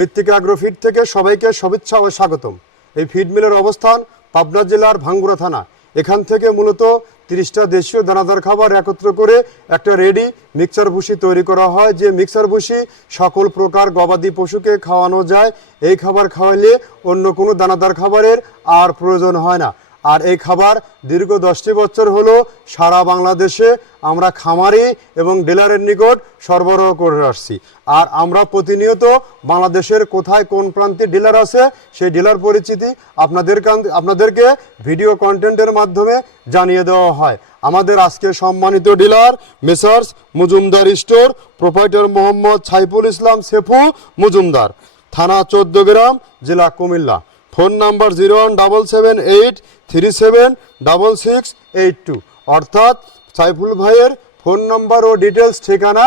মৃত্তিকা agro feed থেকে সবাইকে শুভেচ্ছা ও স্বাগতম। এই ফিড মিলের অবস্থান পাবনা জেলার ভাঙ্গুড়া থানা। এখান থেকে মূলত 30টা দেশীয় দানাদার খাবার একত্র করে একটা রেডি মিক্সচার ভুসি তৈরি করা হয়, যে মিক্সচার ভুসি সকল প্রকার গবাদি পশুকে খাওয়ানো যায়। এই খাবার খাওয়ালে অন্য কোনো দানাদার খাবারের আর প্রয়োজন হয় না। আর এই খাবার দীর্ঘ 10টি বছর হলো সারা বাংলাদেশে আমরা খামারি এবং ডিলারের নিকট সরবরাহ করে আসছি। আর আমরা প্রতিনিয়ত বাংলাদেশের কোথায় কোন প্রান্তে ডিলার আছে সেই ডিলার পরিচিতি আপনাদেরকে ভিডিও কন্টেন্টের মাধ্যমে জানিয়ে দেওয়া হয়। আমাদের আজকে সম্মানিত dealer messrs Majumdar store, proprietor Mohammad Saiful Islam Sefu Majumdar, থানা 14 গ্রাম, জেলা কুমিল্লা। ফোন নাম্বার 01787376682, অর্থাৎ সাইফুল ভাইয়ের ফোন নাম্বার ও ডিটেলস ঠিকানা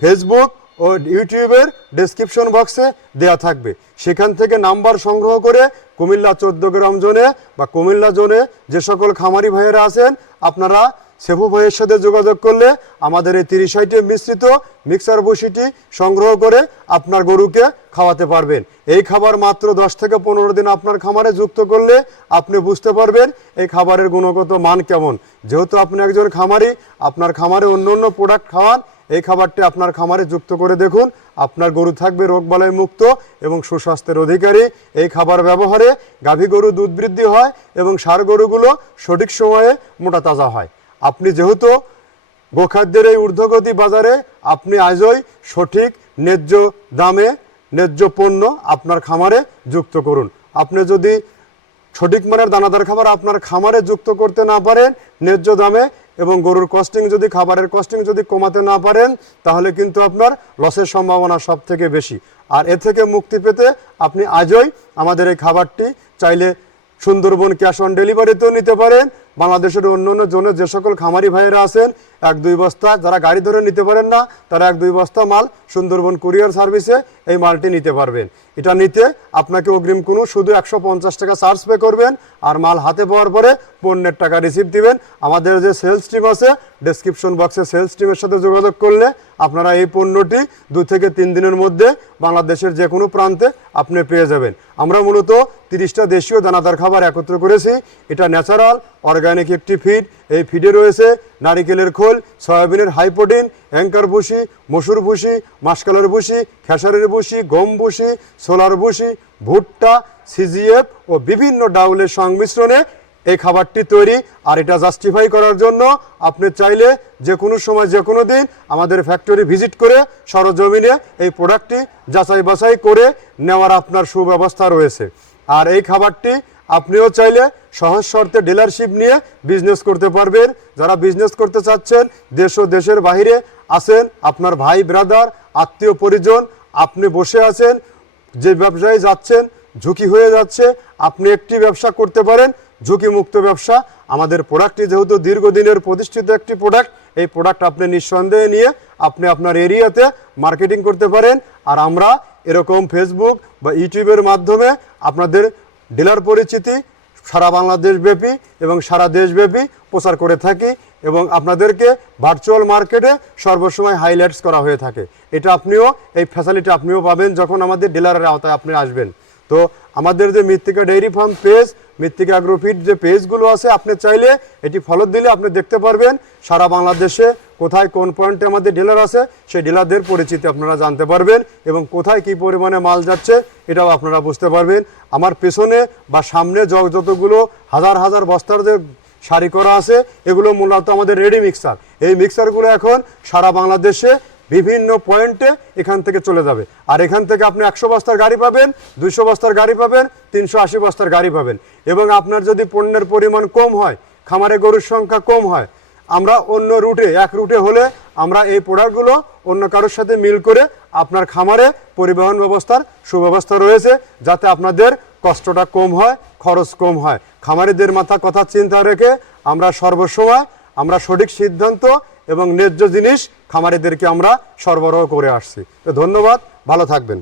ফেসবুক ও ইউটিউবের ডেসক্রিপশন বক্সে দেয়া থাকবে। সেখান থেকে নাম্বার সংগ্রহ করে কুমিল্লা 14 গ্রাম জোনে বা কুমিল্লা জোনে যে সকল খামারি ভাইয়েরা আছেন, আপনারা সেফু ভাইয়ের সাথে যোগাযোগ করলে আমাদের এই 30 আইটেম মিশ্রিত মিক্সার বসিটি সংগ্রহ করে আপনার গরুকে খাওয়াতে পারবেন। এই খাবার মাত্র 10 থেকে 15 দিন আপনার খামারে যুক্ত করলে আপনি বুঝতে পারবেন এই খাবারের গুণগত মান কেমন। যেহেতু আপনি একজন খামারি, আপনার খামারে অন্য অন্য প্রোডাক্ট খাওয়ান, এই খাবারটি আপনার খামারে যুক্ত করে দেখুন, আপনার গরু থাকবে রোগবালাই মুক্ত এবং সুস্বাস্থ্যের অধিকারী। এই খাবার ব্যবহারে গাভী গরু দুধ বৃদ্ধি হয় এবং ষাঁড় গরুগুলো সঠিক সময়ে মোটা তাজা হয়। আপনি যেহেতু গোখাদ্যের এই ঊর্ধ্বগতি বাজারে আপনি আজই সঠিক ন্যায্য দামে ন্যায্য পণ্য আপনার খামারে যুক্ত করুন। আপনি যদি সঠিক মানের দানাদার খাবার আপনার খামারে যুক্ত করতে না পারেন ন্যায্য দামে এবং গরুর কস্টিং যদি খাবারের কস্টিং যদি কমাতে না পারেন, তাহলে কিন্তু আপনার লসের সম্ভাবনা সব থেকে বেশি। আর এ থেকে মুক্তি পেতে আপনি আজই আমাদের এই খাবারটি চাইলে সুন্দরবন ক্যাশ অন ডেলিভারিতেও নিতে পারেন। বাংলাদেশের অন্য অন্য জোনে যে সকল খামারি ভাইয়েরা আছেন, 1-2 বস্তা, যারা গাড়ি ধরে নিতে পারেন না তারা 1-2 বস্তা মাল সুন্দরবন কুরিয়ার সার্ভিসে এই মালটি নিতে পারবেন। এটা নিতে আপনাকে অগ্রিম কোনো শুধু 150 টাকা চার্জ পে করবেন, আর মাল হাতে পাওয়ার পরে পণ্যের টাকা রিসিভ দিবেন। আমাদের যে সেলস টিম আছে, ডেসক্রিপশন বক্সে সেলস টিমের সাথে যোগাযোগ করলে আপনারা এই পণ্যটি 2 থেকে 3 দিনের মধ্যে বাংলাদেশের যে কোনো প্রান্তে আপনি পেয়ে যাবেন। আমরা মূলত 30টা দেশীয় দানাদার খাবার একত্র করেছি। এটা ন্যাচারাল অর্গানিক একটি ফিড। এই ফিডে রয়েছে নারিকেলের খোল, সয়াবিনের হাই প্রোটিন, অ্যাঙ্কার ভুসি, মসুর ভুসি, মাসকালের ভুসি, খেসারির ভুসি, গম ভুসি, সোলার ভুসি, ভুট্টা, সিজিএফ ও বিভিন্ন ডাউলের সংমিশ্রণে এই খাবারটি তৈরি। আর এটা জাস্টিফাই করার জন্য আপনি চাইলে যে কোনো সময় যে কোনো দিন আমাদের ফ্যাক্টরি ভিজিট করে সরজমিনে এই প্রোডাক্টটি যাচাই বাছাই করে নেওয়ার আপনার সুব্যবস্থা রয়েছে। আর এই খাবারটি আপনিও চাইলে সহজ শর্তে ডিলারশিপ নিয়ে বিজনেস করতে পারবেন। যারা বিজনেস করতে চাচ্ছেন, দেশ ও দেশের বাইরে আছেন, আপনার ভাই ব্রাদার আত্মীয় পরিজন, আপনি বসে আছেন, যে ব্যবসায় যাচ্ছেন ঝুঁকি হয়ে যাচ্ছে, আপনি একটি ব্যবসা করতে পারেন, ঝুঁকিমুক্ত ব্যবসা। আমাদের প্রোডাক্টটি যেহেতু দীর্ঘদিনের প্রতিষ্ঠিত একটি প্রোডাক্ট, এই প্রোডাক্ট আপনি নিঃসন্দেহে নিয়ে আপনি আপনার এরিয়াতে মার্কেটিং করতে পারেন। আর আমরা এরকম ফেসবুক বা ইউটিউবের মাধ্যমে আপনাদের ডিলার পরিচিতি সারা বাংলাদেশ ব্যাপী এবং সারা দেশব্যাপী প্রচার করে থাকি এবং আপনাদেরকে ভার্চুয়াল মার্কেটে সর্বসময় হাইলাইটস করা হয়ে থাকে। এটা আপনিও এই ফ্যাসিলিটি আপনিও পাবেন যখন আমাদের ডিলারের আওতায় আপনি আসবেন। তো আমাদের যে মৃত্তিকা ডেইরি ফার্ম পেজ, মৃত্তিকা অ্যাগ্রোফিড যে পেজগুলো আছে, আপনি চাইলে এটি ফলো দিলে আপনি দেখতে পারবেন সারা বাংলাদেশে কোথায় কোন পয়েন্টে আমাদের ডিলার আছে, সেই ডিলারদের পরিচিতি আপনারা জানতে পারবেন এবং কোথায় কী পরিমাণে মাল যাচ্ছে এটাও আপনারা বুঝতে পারবেন। আমার পেছনে বা সামনে যতগুলো হাজার হাজার বস্তার যে সারি করা আছে, এগুলো মূলত আমাদের রেডি মিক্সার। এই মিক্সারগুলো এখন সারা বাংলাদেশে বিভিন্ন পয়েন্টে এখান থেকে চলে যাবে। আর এখান থেকে আপনি 100 বস্তার গাড়ি পাবেন, 200 বস্তার গাড়ি পাবেন, 380 বস্তার গাড়ি পাবেন। এবং আপনার যদি পণ্যের পরিমাণ কম হয়, খামারে গরুর সংখ্যা কম হয়, আমরা অন্য রুটে, এক রুটে হলে আমরা এই প্রোডাক্টগুলো অন্য কারোর সাথে মিল করে আপনার খামারে পরিবহন ব্যবস্থার সুব্যবস্থা রয়েছে, যাতে আপনাদের কষ্টটা কম হয়, খরচ কম হয়। খামারিদের মাথা কথা চিন্তা রেখে আমরা সর্বসময় আমরা সঠিক সিদ্ধান্ত এবং ন্যায্য জিনিস খামারিদেরকে আমরা সরবরাহ করে আসছি। তো ধন্যবাদ, ভালো থাকবেন।